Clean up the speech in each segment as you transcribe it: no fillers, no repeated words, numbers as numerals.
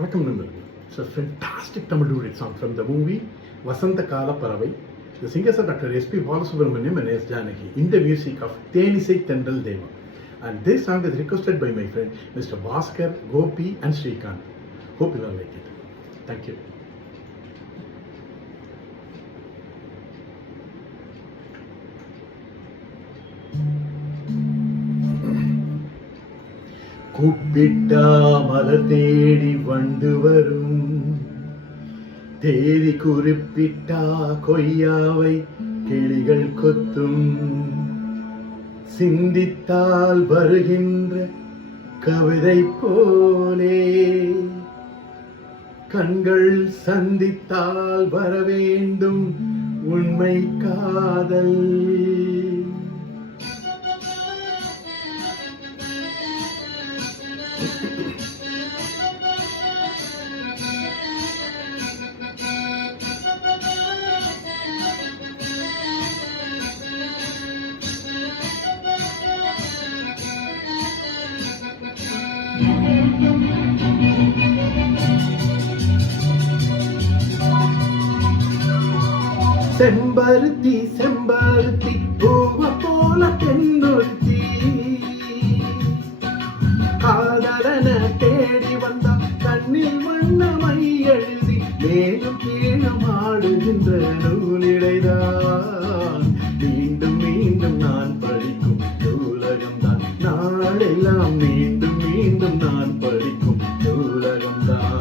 வணக்கம் நண்பர்களே. It's a fantastic Tamil duet song from the movie Vasanta Kala Paravai. The singers are Dr. S.P. Balasubramaniam and S. Janaki in the music of Tenisai Tendal Deva. And this song is requested by my friend Mr. Bhaskar, Gopi and Srikanth. Hope you all like it. Thank you. கூப்பிட்டா மலர் தேடி வண்டு வரும், தேதி குறிப்பிட்டா கொய்யாவை கிளிகள் கொத்தும், சிந்தித்தால் வருகின்ற கவிதை போலே கண்கள் சந்தித்தால் வர வேண்டும் உண்மை காதல். செம்பருத்தி செம்பருத்தி பூவ போல பெண்ணொருத்தி, காதலன தேடி வந்தா கண்ணில் வண்ணமை எழுதி மேலும் கீழும் ஆடுகின்ற நூலிடைதான். மீண்டும் மீண்டும் நான் படிக்கும் நூலகம்தான், நாளெல்லாம் மீண்டும் மீண்டும் நான் படிக்கும் நூலகம்தான்.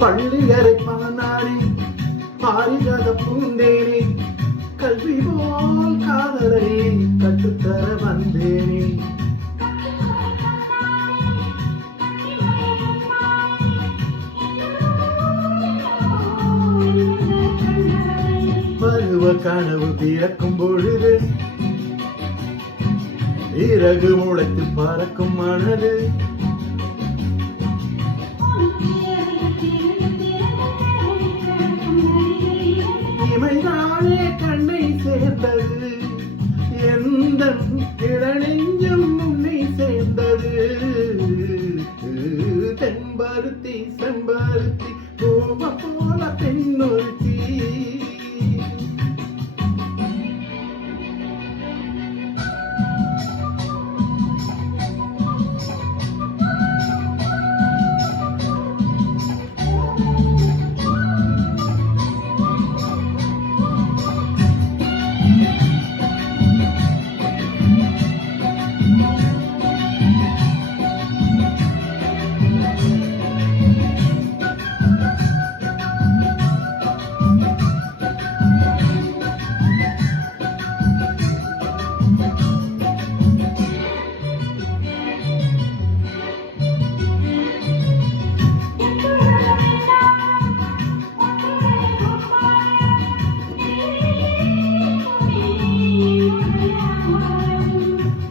பள்ளியறை பானாடி பாரிஜாத பூந்தேனே, கல்வி போல் காதலை கற்றுத்தர வந்தேனே. பருவ கனவு பிறக்கும் பொழுது இறகு முளைத்து பறக்கும் மனது, இமைதானே கண்ணை சேர்ந்தது, எந்த இளநெஞ்சம் உன்னை சேர்ந்தது. தென்பருத்தி செம்பருத்தி பூவ போல பெண்ணொருத்தி.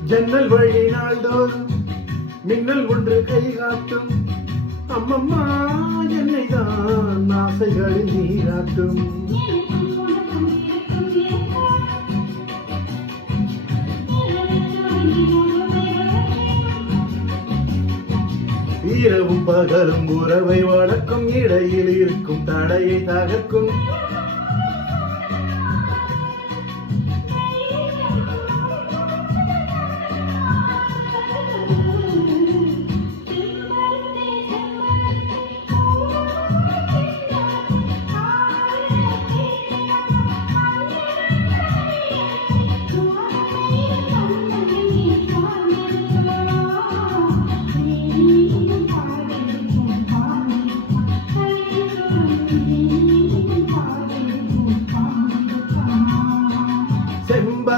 ஜன்னல் வழி நாள்தோறும் மின்னல் ஒன்று கை காட்டும், அம்மம்மா என்னை தான் ஆசைகளில் நீராட்டும். இரவும் பகலும் உறவை வளர்க்கும், இடையில் இருக்கும் தடையை தகர்க்கும்.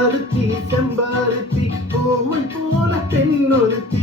செம்பருத்தி செம்பருத்தி பூவை போல பெண்ணொருத்தி